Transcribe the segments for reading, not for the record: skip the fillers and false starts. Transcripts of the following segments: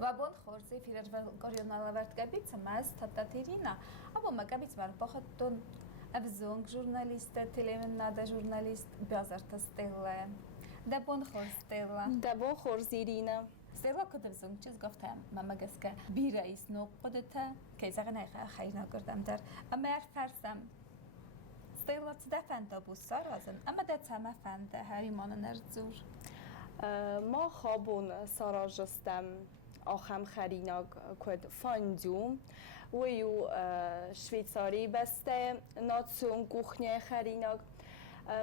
Вабон хорзи фирер горионалавард габица мас тататирина. Або магабиц мар бахаттон абзонг журналист, телевизионада журналист базарта стелла. Дабон хорз стелла. دبا خورزیرینا стелла кодабзонг чиз гуфтам мамагаска бирайс ноқодата кейзагана хайна гурдам дар амер фарсам стелла цдафанда бусаразан ама дацама фанда харимона нарзур. ما خوابون ساراجستم آخم خریناگ کد فاندوم ویو شویتساری بسته ناتسون کوخنی خریناگ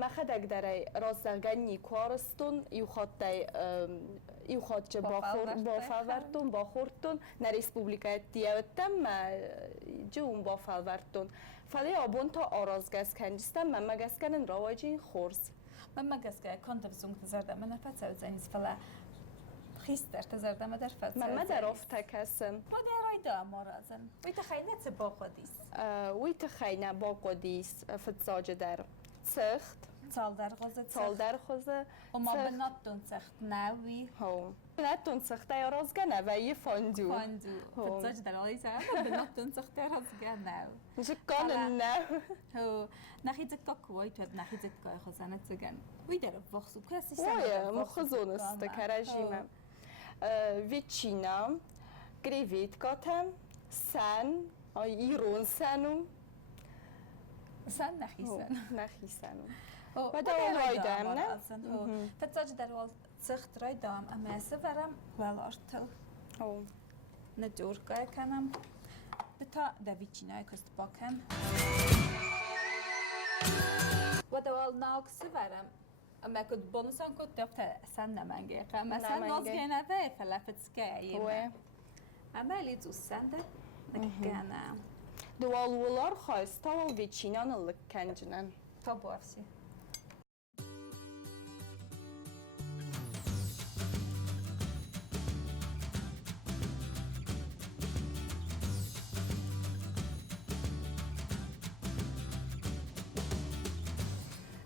ما خدک داره رازدگنی کارستون یو خود چه بافالورتون باخورتون نه ریسپوبلیکای دیوتم جون بافالورتون فلی آبون تا آرازگز کنجستم من مگسکنن رواجین خورز مماگسکه کندبزونگ تزرده من فتساو زنیز فلا خیستر تزرده من در فتساو من در افته کسم ما در رایده مرازن وی تخیلت با خودیس وی تخیلت با خودیس فتساج در سخت سال در خوزه سال در خوزه و ما بناتون سخت نوی هو بناتون سخت یا رازگه نوی فاندو فتساج در آلی سر بناتون سخت یا رازگه نو نشه کانن نو هو نخیزت که کوی تو نخیزت که خوزنه تگن وی در وقتو کسی وای مخزون است کرجیمه ویچینا گریویت کاتم سن ایرون سنو سن نخیسن و در رایدم نه فتساج در وال سخت رایدم اما سفرم ولارتل ندور که کنم تا دویچینای کست باکن و دوال ناک سفرم اما کد بونسان کد دفت سن نمانگه اما سن نازگه نوه فلافت سکاییم اما لیزو سنده نکنم دوال ولار خواست تا ویچینان لکنجنن تا بافسی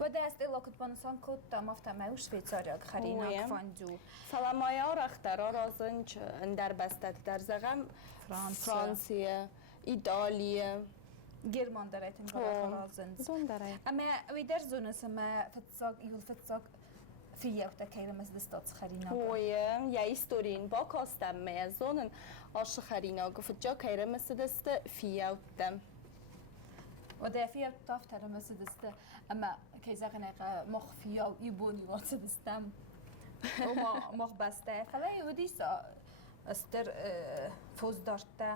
و دست لاکت بانسان کد دامافت میو شویتساریاگ خریناک فاندو سلامایا رخترا رازنچ اندر بستت در زغم فرانسیه ایتالیا گرمان دارایتن قرار رازند اما ویدر زونس ما فتساق یول فتساق فیوتا کیرم از دستات خریناگ یا استورین با کاستم میزونن آش خریناگ فتجا کیرم از دست فیوتم و ده فیوت تافتر از دست اما کیزاقنه مخفیا یبونی واسه دستم و مخ بسته فلی ودیس استر فوز دارته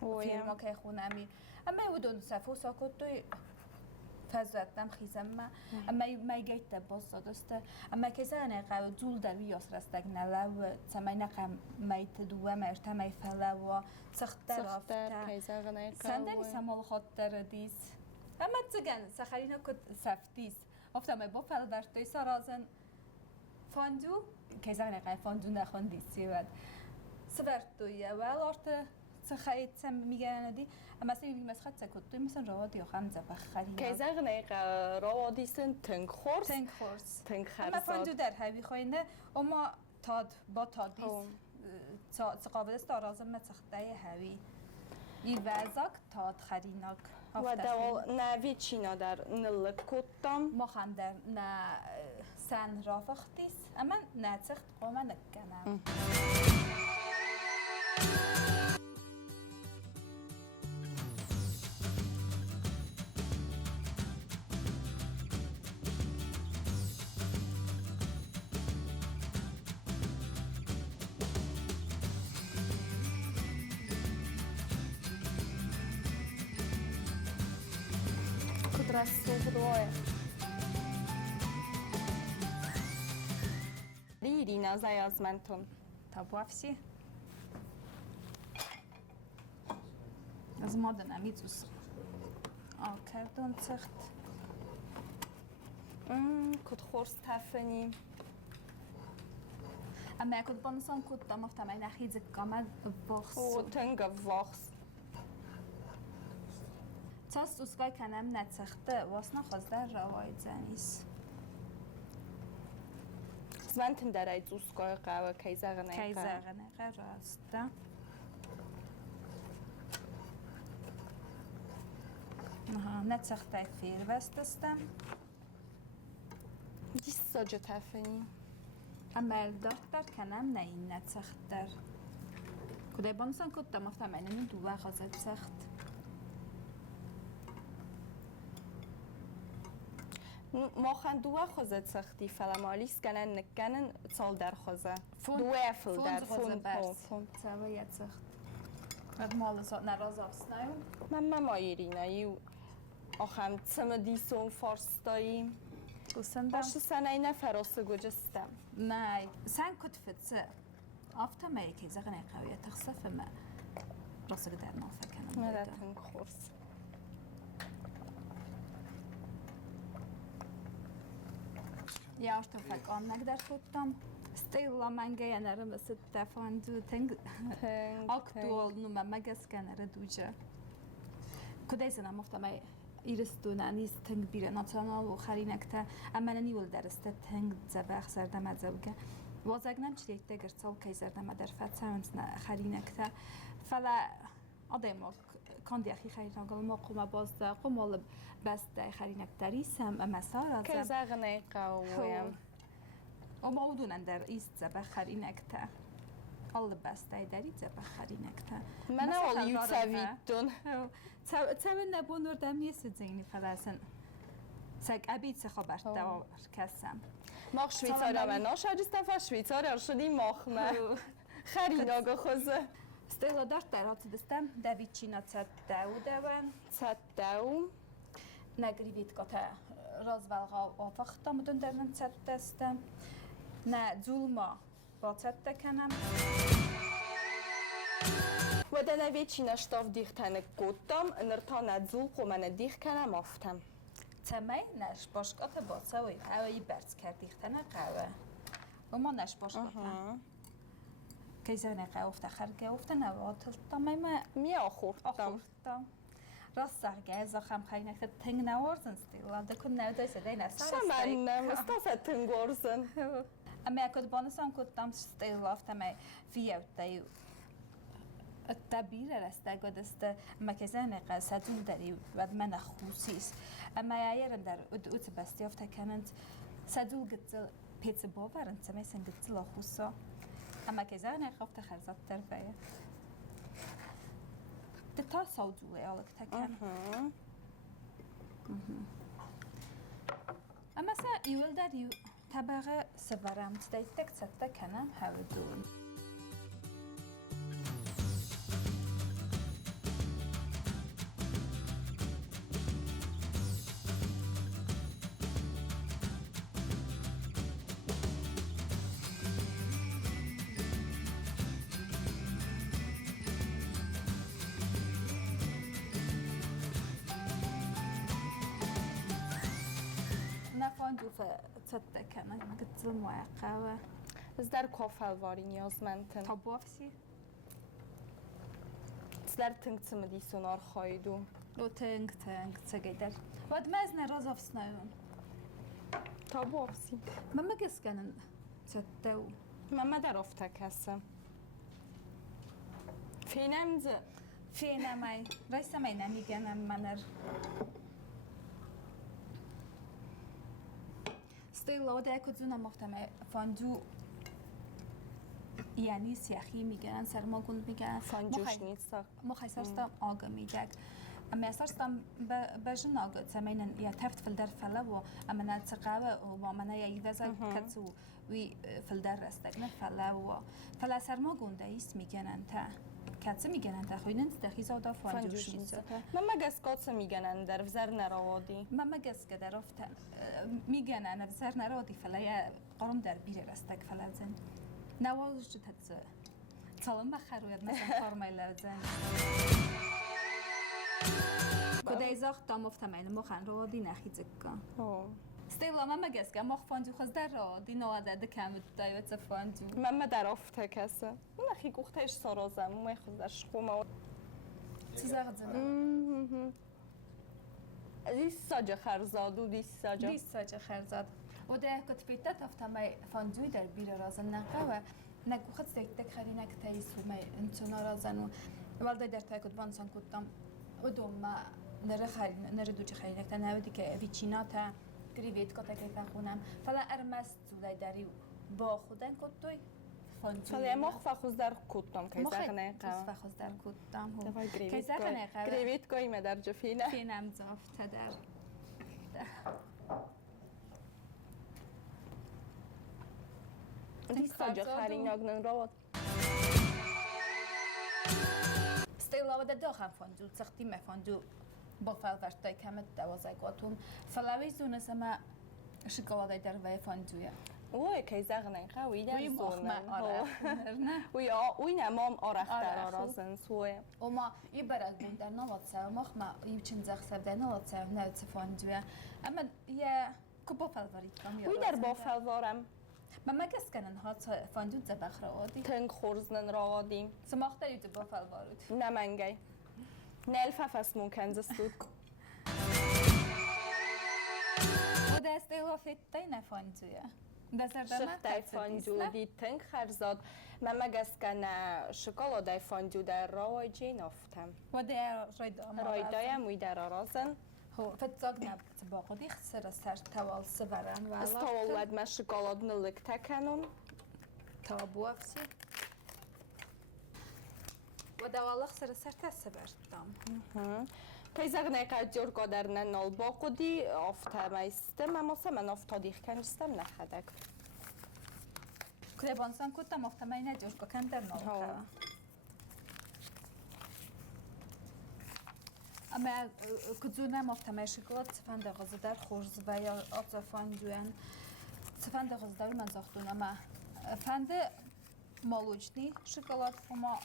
فیرما که خونمی اما ودون سفو ساکتوی فزوتم خیزم اما میگیت باز دسته اما کسی نه جول در بیاس رستگ نلو سمی نقم میت دوه مرته می فلو سختر سندری سمال خاطر دیس اما تگن سخرینا کد سفتیس افتم با فل برتوی سرازن فاندو کسی نه فاندو نخوندیسی ود سبرتوی اول آرت خیلی سم میگن دی اما مثلا میگم از خط سکوت مثلا روادی خمسه بخری که زغنه روادی سن تنگ خورس تنگ خرسات اما فاندو در هوی خوینه اما تاد با تادیس قابل است آرازم متخته هوی این وزاک تاد خریناک و دوال نوی چینا در نلت کتم ما هم در نه سن رافختیس اما نه تخت قومه نکنم Irina zajazmentom. Tabławsi. Z modena micus. O, kardon cecht. Kod horst hafeni. اما کد بانسان کد دامفت من نخیز کامل وخس. او تنگ وخس. تاست اسکای کنم نتسخته واسنا خواست در روایت زنیس. Sventen der egy úszkaj káva kejzágan egy Kejzágenek, rasta. Aha, necachtaj félveszteztem. Vissza tefenyi. Amel dartar kenem ne in necachter. Kudajban szankodtam, aftam egy nem duvák az egycecht. ما خان دو خوزه سختی فلمالیس کنن نکنن سال در خوزه دو افل در فون Cała jacecht. Jak mało na rozowsnają. من مایرینه یو آخم تسمه دیسون فارستایی Usandam. باشه سنه اینه فراسه گجستم Nej, sen kutfitse. After mig kejsa kan jag ju taxa för mig. Rosa det där någon för kan من رتن خورس Jag har stått för annak där fotam. Stilla man gärna med sitt där fan du tänk aktuell nu med magaskanare duje. كدايزنا مفتما يرستونا نيس تنگ بير ناتشنال و خرينكتا اما نيول درست تنگ زبخ سردم زوجه وازگنم چلیت دگر سال کیزر دم در فتسانسنا خرينكتا فلا ادم كاندي اخي خيرنا قال ما قوم باز دا قوم بس دا خرينكتا ريسم مسار که زغنه قویم وما ودون در ایست زبخ خرينكتا الله بس داری زبخ خرينكتا من اول یوتویتون تمن نبونور دم نیست زینی فلسن سگ ابید سه خبر داور کسم ماخ شویتاریا من ناشاجست فا شویتاریا شدی ماخ من خرینا گو خوزه استیلا داشت در حالت دستم دویچینا صد دو دوان صد دو نگریوید کتا رازولغا آفاختم دون درن صد دستم نه ظلما با صد دکنم و دنه ویچینا شتاف دیختن گوتم نرتا ندزول قومن دیخ کنم آفتم تمی نش باشگاه باسوی اوی برز کردی خنه قهوه و ما نش باشگاه کیزنه قهوه افتخار گفته نوات تمام میا خوردم آخوردم راست سرگه از آخم خیلی نکته تنگ نوارزن استیلا دکن نودای سده نسار شمن مستافت تنگورزن اما اکد بانسان کدام استیلا افتمه فیوتای التعبير رستاجد است مكزانة قصدون دري ودمن خوسيس أما يعيرن در أوت بستيافتا كانت سدول قتل بيتس بوفر أنت مثلا قتل خوسا أما كزانة خفت خرزات تربية تتا صوتوا يالك تكن أما سا يول در يو تبغى سفرام تدايتك تتكنم هودون تصدق أنا قلت المواقع بس در کافل واری نیازمندن طب وافسي در تنگ تمدی سونار خواهیدو لو تنگ تسجدر ود مازن رازف سنايون طب وافسی ما قس كان تصدقوا ما در افتک هستم فینم فينا ماي رئيسة ماي نامي جانا منر ستيلا وده كدونا مختمع فاندو يعني سياحي میگن سرما گوند میگن فانجوش نیست مخیصاستم آگه میگه اما اساسم بجن آگه تمینن یا تفت فلدر فلا و اما نتقابه و من یه وزن کتو وی فلدر رستگن فلا و فلا سرما گونده ایست میگن تا کتو میگن تا خوینن تخیزا دا فانجوش نیست من مگس کاتس میگن در وزر نراودی من مگس که در افتن میگن انا وزر نراودی فلا یا قرم در بیره رستگ فلا زن نوازش جد سلام بخير مثلا فارميلا زين كده يزاخ تام افتمين مخن رو دي نخي زكا ستيلا ما جسكا مخ فاندو خز در رو دي نو ده كام دايوت فاندو ما در افته کسه من اخي گختش سارازم ما خز در شخوما تزاغ زين دیست ساجه خرزادو دیست ساجه. دیست ساجه خرزاد. و ده کت پیتا تفتا می فاندوی در بیر رازن نقوه نگو خد سیک خری نکتایس و می انتونا رازن و والده در تاکد بانسان کدام و دوم ما نره دوچه خری نکتا نودی که ویچیناتا گریویت کتا که فخونم فلا ارمست زولای داری با خودن کتوی فاندوی. فلا مخ فخوز در کدام که زغنه قا. مخ فخوز در کدام هو. که زغنه قا. گریویت کوی در جفینه. فینم زافت در. دیست ساجه خری نگنن رواد. استیلا و داخل فاندو سختی مفاندو با فلورتای کمت دوازه قطوم فلاوی زونه سما شکلات در وی فاندویا. اوه که زغنه قا وی در زونه. وی نمام آرخ در آرازن سوه. و ما یبرد بود در نواد سر ما یبچن زخ سر در نواد سر نواد فاندویا. اما یه کبا فلوریت کم یا. وی در با فلورم. ما کس کنن هات فاندو زبخ روادی. تنگ خورزن روادیم. سماخت یوت با فلورود. نمنگی. نلفه فس ممکن زستود. و دست ایلافت تای نفاندویا. شفتای فاندو دی تنگ خرزاد. من مگس کنه شکلات فاندو در روای جین افتم. و در رایدام. رایدایم وی در آرازن. هو فتزاق نبت باقودی خسر سر توال سبرن والا. استوالد ما شکلات نلک تکنون. تابو افسی. و دوالا خسر سر تسبرتام. که زغنه قدر قدر ننال باقودی آفتم ایستم اما من آفتادی کنستم نخدک. کلی بانسان کتم آفتم ای ندیور که کن در نال. اما کدوم آفتم شکلات سفند غذا در خورز و یا آب فاندویان سفند غذا در من زاختون اما فند مالوجنی شکلات اما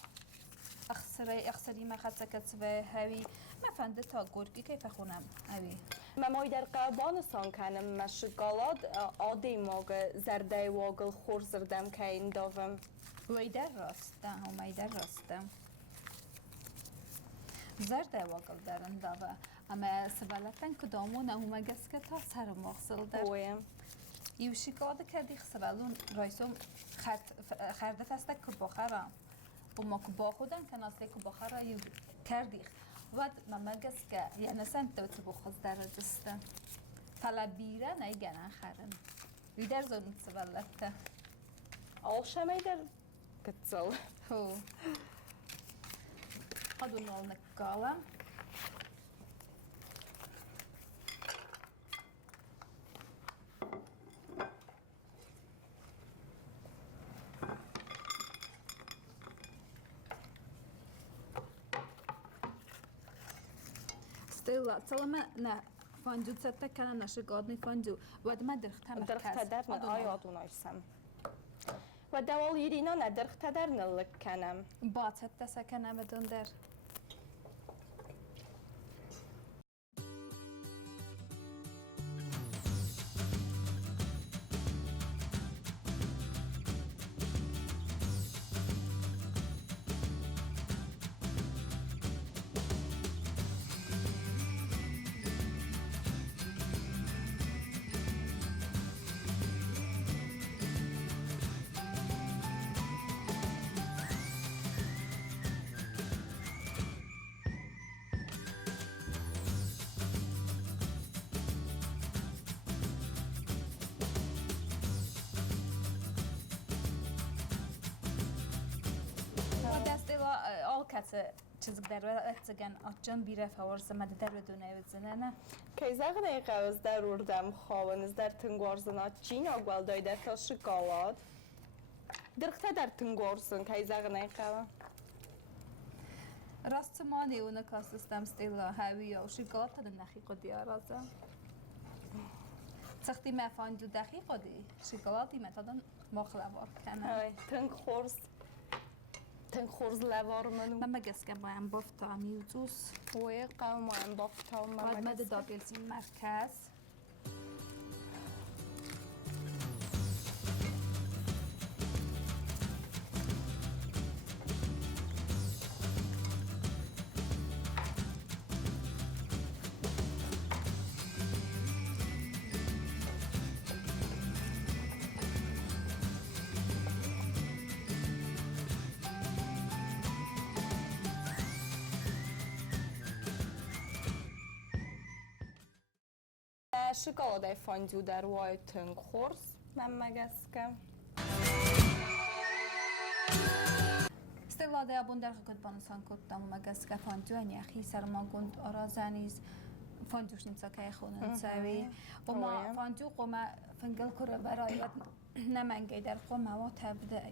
اخسری ما خاصه کتبه هوی ما فند تا گرگی که فخونم هوی ما در قربان سان کنم ما شکلات عادی موقع زرده واقل خور زردم که این داوم وی در راستم و می در راستم زرده واقل در انداوه اما سبالتن کدامون هم گس که تا سر مغزل در یو شکلات کردی سبالون رایسوم خرده فسته که بخرم و ما که با خودم کناسته که بخره یو کردی ود ممگس که یعنی سنت تو بخوز در دسته فلا بیره نیگن خرن ویدر زون سبالته آلشم ایدر کتزل هو قدو نال نکالم لا سلام نه فاندو سته کنم نشه گادنی فاندو ود ما درخت در نه آیادون ایسم و دوال یرینا نه درخت در نلک کنم با سته سکنم بدون در چیزی در اتجن آتجان بیره فورس مد در بدونه وزنه نه که زغنه قوز در وردم خوانز در تنگورزنات چین آگوال دای در تا شکلات درخت در تنگورزن که زغنه قوه راست ما نیونه کاسستم استیلا هاوی و شکلات در نخی قدی آرازه سختی مفان دو دخی قدی شکلاتی متادن مخلوار کنه تن خورز لوار منو من مگس که بایم بافتا میوتوس وی قوم بایم بافتا من مد دابیلزی مرکز شکلات فاندیو در وای تنگ خورس من مگسکه استلا ده ابوندر خود بانسان کدام مگسکه فاندیو انی اخی سر ما گند آرازانیز فاندیوش نمسا که خونن سوی و ما فاندیو قوم فنگل کره برای نمنگی در قوم و تبدأ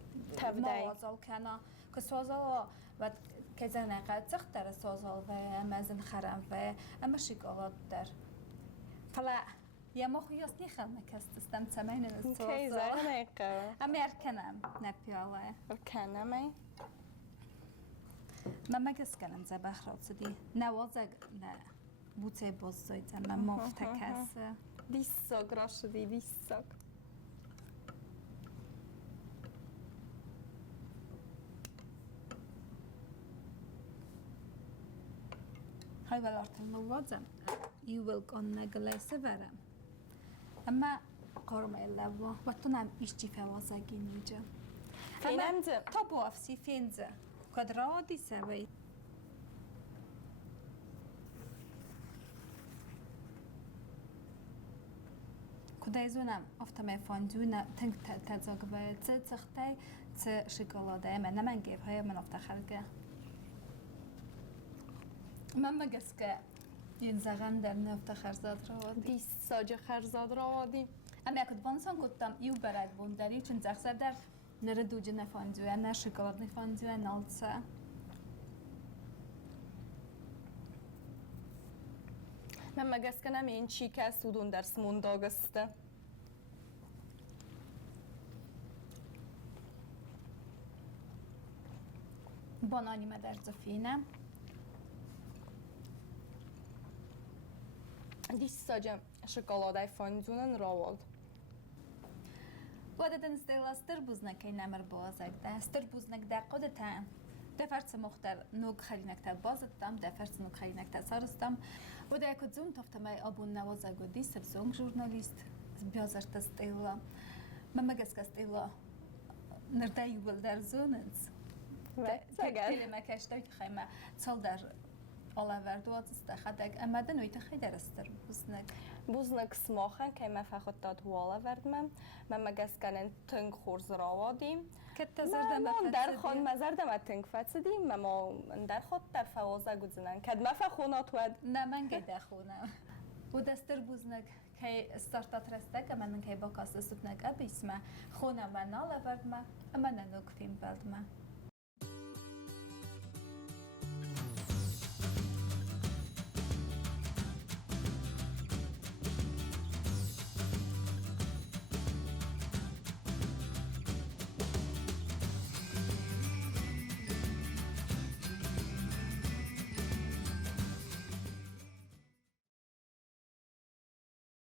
موازل کنا كسوزا و كزنا قد تختار سوزا و مازن خرم و اما شکلات در فلا يا مخ يصني خلنا كاستم تمين السوزا كيزا نيقا اما اركنم نبيالا اركنم ما كسكنم زبخرات سدي نوازق لا بوتي بوزيت اما مفتكس ديساق راشدي ديساق هاي بالارت الموازم يولق on نقليس فرم اما قرمه اللوا وطنم إشتي فوازقي نيجا فيننز طبو أفسي فينز قد رادي سوي كدايزونم أفتم فاندونا تنك تزاق بيت تختي شوكولاتة من نمن جيب هاي من أفتخرجه ماما قسكه ينزغن در نفتخر زاد روادي ديساج خرزاد روادي اما اكد بانسان كتام يو برد بونداري چون زخصب در نردو جنه فاندوه نه شکلات نفاندوه نالسه من مگسکنم این چی که سودون در سمون داگسته بانانی ما در زفینه ديساج شوكولاتة فانديون رواد وددن استيلا ستربوزنك كي نمر بازك ده ستربوزنك ده قدتان دفرت مختر نوك خلينك تبازتم دفرت نوك خلينك تسارستم وده كنت زون تفتمي ابون نوازك ودي سرزونگ جورناليست بيازر تستيلا مما قسك استيلا نرداي ولدر زوننز كلمة كاشتوي خيمة تصل در الله وردوات استخدك اما دنوي تخي در استربوزنك بوزنك سماخن که ما فقط داد والا وردم من مگسکنن تنگ خورز روادی كتا زردم در خان مزردم تنگ فتسدی ما در خود در فوازه گزنن کد ما فخونات ود نه من قد خونه و دستر بوزنك كي استارتات رستك من كي باكاس سوبنك ابي اسمه خونه من نالا وردم اما ننوك فيم بلدمه